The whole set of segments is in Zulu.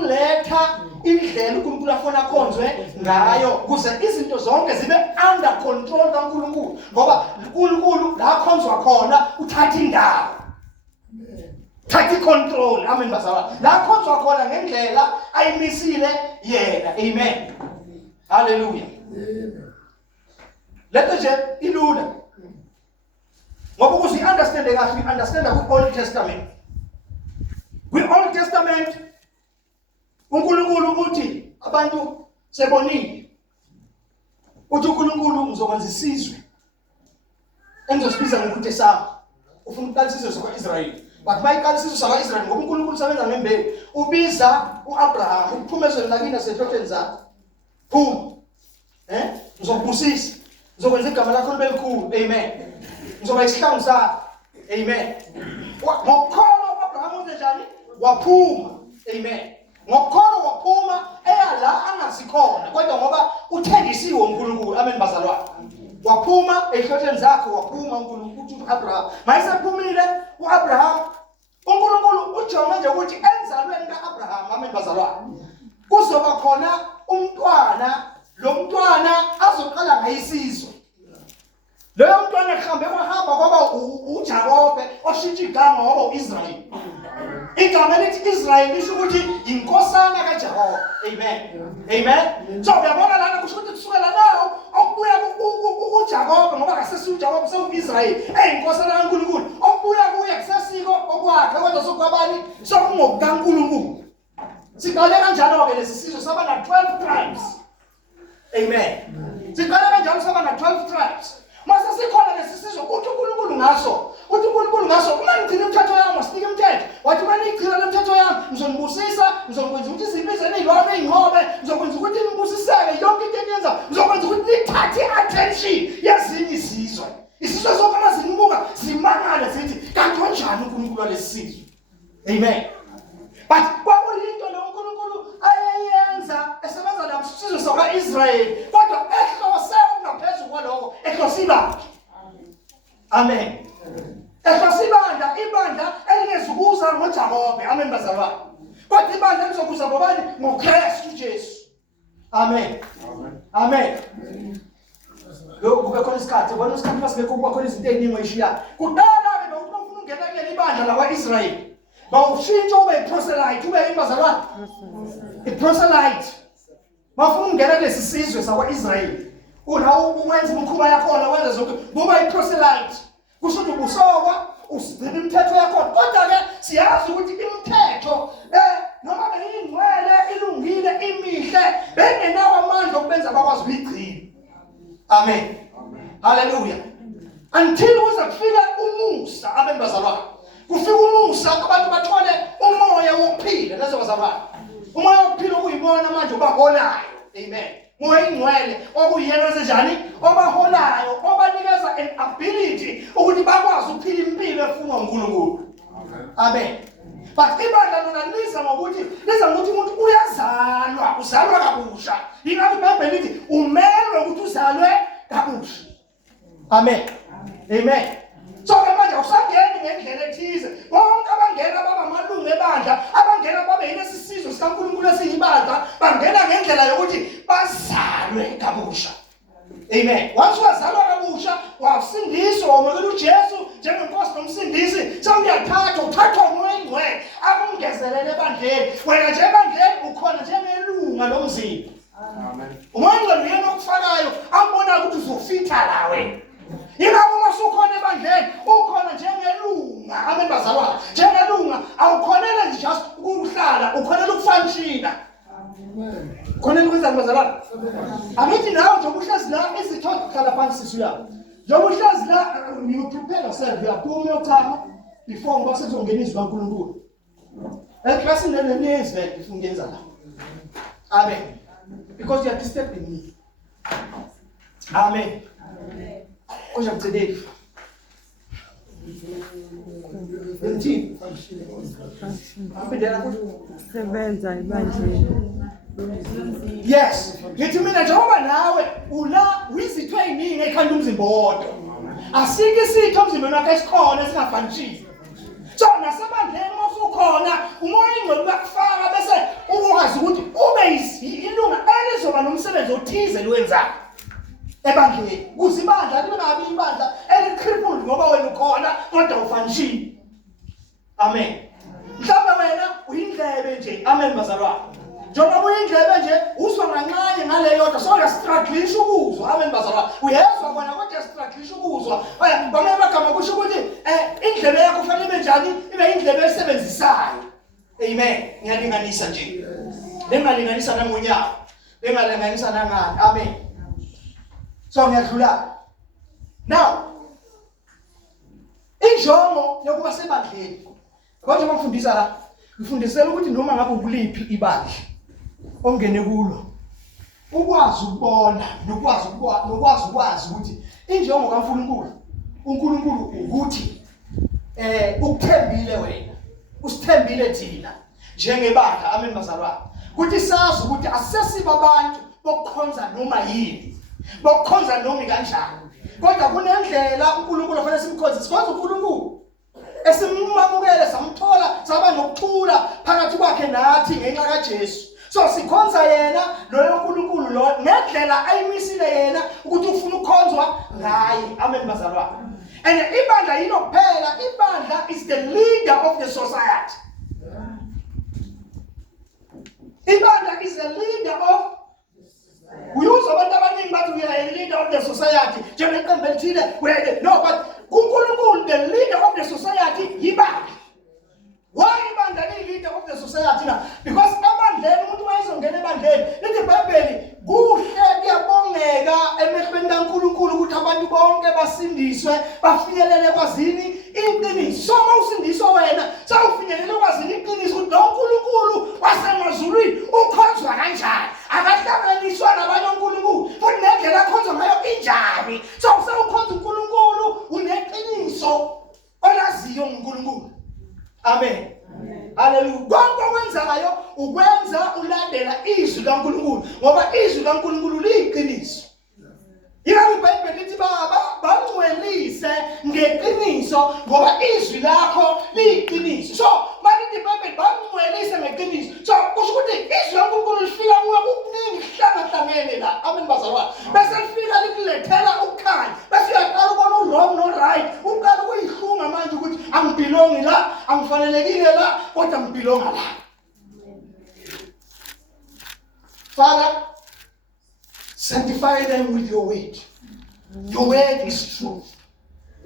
ukuletha indlela uNkulunkulu afuna khonzwe ngayo kuze izinto zonke zibe under control kaNkulunkulu ngoba uNkulunkulu la khonzwa khona uthatha indawo Take control. Amen bazalwane. La khonzwa khona ngendlela ayimisile yena. Amen. Hallelujah. Let's nje ilula. Ngoba ukuze understand kahle, understand ku Old Testament. Ku Old Testament uNkulunkulu uthi abantu sebonile. Uthi uNkulunkulu ngizokwenza isizwe. Engizosibiza ngokuthi sami. Ufuna ukuqala isizwe sakwa-Israyeli. But mayiqala isizwe sakwa-Israyeli ngoba uNkulunkulu usebenza ngembewu. Ubiza uAbraham ukuphumezela nakini nasehlotsheni zakhe. Phuma. Ngizokubusisa. Ngizokwenza igama lakho libe likhulu. Amen. Ngizoba isihlangu sakho. Amen. Ngokukholwa uAbraham wenze njani? Waphuma. Amen. Ngokukholwa waphuma la angasikhona kodwa ngoba uthengisiwe uNkulunkulu. Amen bazalwane. Waphuma ehlotsheni zakhe waphuma uNkulunkulu uthi uAbraham. Mayisephumile uAbraham uNkulunkulu ujonge nje ukuthi enzalweni kaAbraham. Amen bazalwane. Kuzoba khona umntwana lo mntwana azoqala ngayisizwe. Leyo mntwana ehambe kwahamba kwaba uJakobe oshintsha igama waba uIsrayeli. Igama lithi Israel lisho ukuthi inkosana kaJakobe. Amen. Amen. So uyabona lana kusho ukuthi kusukela nayo okubuya uJakobe ngoba akasesiyo uJakobe sewuIsrayeli eyinkosana kaNkulunkulu. Okubuya kuye kusesiko okwakhe kodwa sokwabani sokungokukaNkulunkulu. Siqale kanjalo ke lesi sizwe saba na 12 tribes. Amen. Siqale kanjalo saba na 12 tribes. Mase sikhona lesisizwe uthi uNkulunkulu ngaso. Uthi uNkulunkulu ngaso uma ngigcina umthetho wami wasifika umthetho. Wathi uma nigcina le mthetho yami ngizonibusisa, ngizokwenza ukuthi izinto ezenilwane ingqobe, ngizokwenza ukuthi nibusiseke yonke into eniyenza, ngizokwenza ukuthi nithathe attention yezinye izizwe. Isizwe zonke amazinbuka zimangale zithi kanti kanjani uNkulunkulu walesizwe. Amen. But kwakuyinto lo uNkulunkulu ayenza esebenza namsizwe sakwa-Israyeli kodwa ehlose ngaphezulu kwaloko ehlose ibandla. Amen. Ehlose ibandla elingezukuza ngoJakobe. Amen bazalwane. Kodwa ibandla lizokuza ngobani? NgoKristu Jesu. Amen. Amen. Lo kube khona isikhathi bona isikhathi masibekho kuba khona izinto eziningi oyishiyayo. Kudala ke bewuthi ufuna ungena kuleli bandla lakwa-Israyeli. Bawushintsha ube proselyte ube imbazalwane. Proselyte. Bafuna ungena kulesi sizwe sakwa-Israyeli. Unawo uwenza umkhuba yakhona wenza zonke buba iproselyte. Kusho ukuthi ubusokwa usigcina imithetho yakhona. Kodwa ke siyazi ukuthi imithetho noma beyingcwele ilungile imihle bengenawo amandla okubenza bakwazi ukuyigcina. Amen. Hallelujah. Until kuze kufika umusa abembazalwane. Kufika umusa abantu bathole umoya wokuphila lezo bazalwane. Umoya wokuphila ukuyibona manje ubaholayo. Amen. Moya ingcwele okuyena wenzenjani obaholayo obanikeza an ability ukuthi bakwazi ukuphila impilo efunwa uNkulunkulu. Amen. But ibandla lona liza ngokuthi umuntu uzalwa kabusha. Ingabe iBhayibheli lithi umelwe ukuthi uzalwe kabusha. Amen. Amen. So manje usangena ngendlela ethize. Bonke abangena baba amalungu ebandla, abangena babe yilesi sizwe sikaNkulunkulu esiyibandla, bangena ngendlela yokuthi bazalwe kabusha. Amen. Once wazalwa kabusha, wasindiswa wamukela uJesu njengenkosi nomsindisi, sewuyathathwa uthathwa umoya ingcwele, akungezelele ebandleni. Wena nje ebandleni ukhona njengelunga lomzimba. Amen. Umoya ingcwele uyena okufakayo, ambona ukuthi uzofitha lawe. Yingakho masukhona ebandleni ukhona njengelunga. Amen bazalwane. Njengelunga awukhonela nje just ukuhlala, ukhonela ukufunctiona. Amen. Khonela ukwenza bazalwane. Angithi nawe nje ubuhlazi la izitho khala phansi sisu yakho. Njengoba uhlazi la you prepare yourself, you are doing your time before ngoba sezongena izwi kaNkulunkulu. Eklasini leniyezwe ifuna ukuyenza la. Amen. Because you are disturbing me. Amen. Amen. Hoje today. Yes. Ngithi mina njengoba nawe uyizitho eziningi ekhanda umzimba wodwa. Asike isitho umzimbeni wakhe esikhona esingafanishile. So nasebandleni masukhona umoya ingcwele uyakufaka bese ebandleni kuze ibandla libe ngabi ibandla elicrippled ngoba wena ukhona kodwa ufanishini. Amen. Mhlawumbe wena uyindlebe nje. Amen bazalwane. Njengoba uyindlebe nje uswa kancane ngale yodwa so uyastrugglisha ukuzwa. Amen bazalwane. Uyezwa bona kodwa uyastrugglisha ukuzwa. Bamanye amagama kusho ukuthi indlebe yakho kufanele ibe njani? Ibe indlebe esebenzisayo. Amen. Ngiyalinganisa nje. Bengalinganisa nangonyawo. Bengalinganisa nangani. Amen. So ngiyadlula. Now injongo yokuba sebandleni. Konje bangifundisa la. Ngifundisela ukuthi noma ngabe ukuliphi ibandla ongene kulo ukwazi ukubona nokwazi ukuthi injongo kaNkulunkulu uNkulunkulu ukuthi ukuthembile wena usithembile thina njengebandla. Amen bazalwane. Kuthi sazi ukuthi asesiba abantu bokukhonza noma yini bokukhonza noma kanjani kodwa kunendlela uNkulunkulu afanele simkhonze. Sikhonza uNkulunkulu esimamukele samthola saba nokuthula phakathi kwakhe nathi ngenxa kaJesu. So sikhonza yena loyo uNkulunkulu lo ngendlela ayimisile yena ukuthi ufuna ukukhonzwa ngaye. Amen bazalwane. And ibandla yilo kuphela. Ibandla is the leader of the society. Ibandla is the leader of uyuza abantu abaningi bathi we are a leader of the society. Njengeqembu elithile no, but uNkulunkulu the leader of the society yibandla. Why ibandla li leader of the society now? Because ebandleni umuntu wayezongena ebandleni lithi iBhayibheli kuhle kuyabongeka emehlweni kaNkulunkulu ukuthi abantu bonke basindiswe bafinyelele kwazini iqiniso. So mawusindiswa wena sawufinyelele kwazini iqiniso ukuthi lo uNkulunkulu wasemazulwini ukhonzwa kanjani akahlanganiswa nabanye uNkulunkulu futhi nendlela akhonzwa ngayo injani. So usawukhonza uNkulunkulu uneqiniso olaziyo uNkulunkulu. Amen. Hallelujah. Konke okwenzayo ukwenza ulandela izwi kaNkulunkulu ngoba izwi kaNkulunkulu liyiqiniso. Yingakho iBhayibheli lithi bangcwelise ngeqiniso ngoba izwi lakho liyiqiniso. So manje iBhayibheli bangcwelise ngeqiniso. So kusho ukuthi izwi kaNkulunkulu lifika kuwe okuningi hlangahlangene la. Amen bazalwane. Bese lifika likulethela ukukhanya. Bese uyaqala ukubona uwrong no right. Uqala ukuyihlunga manje ukuthi angibelongi la, angifanelekile la, kodwa ngibelonga la. Father, sanctify them with your word. Your word is truth.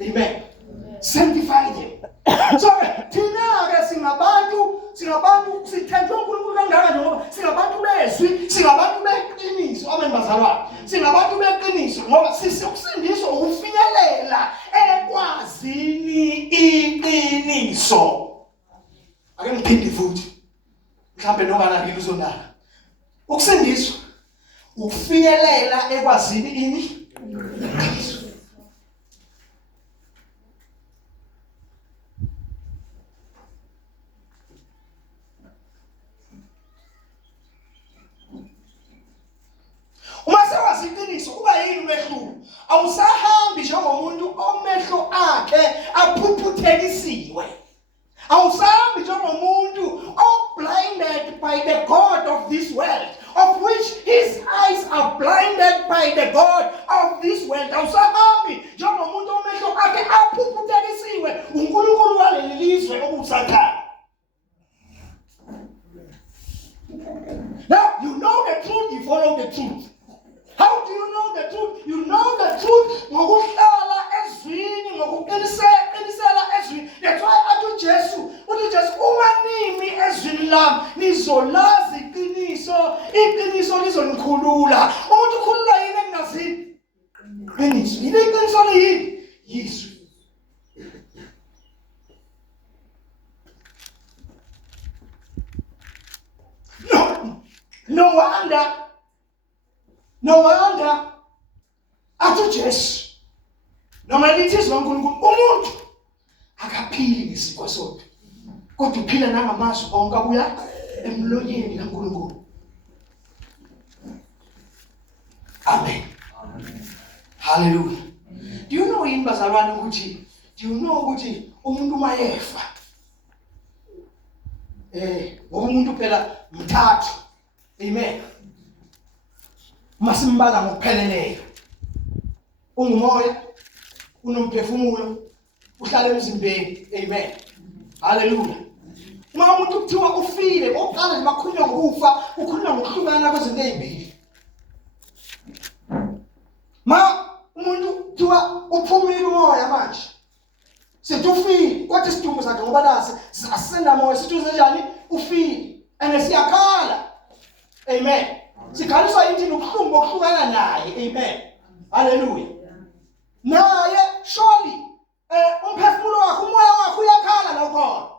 Amen. Sanctify them. So, thina-ke singabantu sithenjwe uNkulunkulu kangaka ngoba singabantu bezwi, singabantu beqiniso. Amen bazalwane. Singabantu beqiniso ngoba sisekusindiswa ukufinyelela ekwazini iqiniso. Ake ngiphinde futhi. Mhlambe nokana ngini uzondala. Ukusindiswa ukufinyelela ekwazini ini iqiniso. Uma sewazi iqiniso kuba yini umehluko? Awusahambi njengomuntu omehlo akhe aphuphuthekisiwe. Awusahambi njengomuntu blinded by the God of this world, of which his eyes are blinded by the God of this world. Awusahambi njengomuntu omehlo akhe aphuphuthekisiwe uNkulunkulu waleli lizwe okusakhaya. Now you know the truth, you follow the truth. How do you know the truth? You know the truth ngokuhlala ezwini, ngokuqinisela ezwini. That's why uthi Jesu uma nimi ezwini lami nizolazi iqiniso, iqiniso lizonikhulula. Umuntu ukhulula yini engazini? Iqiniso. Yini iqiniso liyini? Yizwi. No wonder athi Jesu noma lithi izwi kaNkulunkulu umuntu akaphili ngesikwa sodwa kodwa uphila nangamazwi onke abuya emlonyeni kaNkulunkulu. Amen. Hallelujah. Do you know yini bazalwane ukuthi umuntu mayefa umuntu phela mthathu. Amen. Masimbala ngokupheleleyo. ungumoya, unomphefumulo, uhlala emzimbeni. Amen. Hallelujah. Uma umuntu kuthiwa ufile, oqala nje bakhulunywa ngokufa, ukhulunywa ngokuhlukana kwezinto ezimbili. Ma umuntu kuthiwa uphumile umoya manje. Sithi ufile, kodwa isidumbu sakhe ngoba nasi asisenamoya, sithi uzenjani? Ufile. Siyakhala. Amen. Sikhaliswa yini ubuhlungu bokuhlukana naye. Amen. Hallelujah. Naye surely umphefumulo wakhe, umoya wakhe uyakhala la ukhona.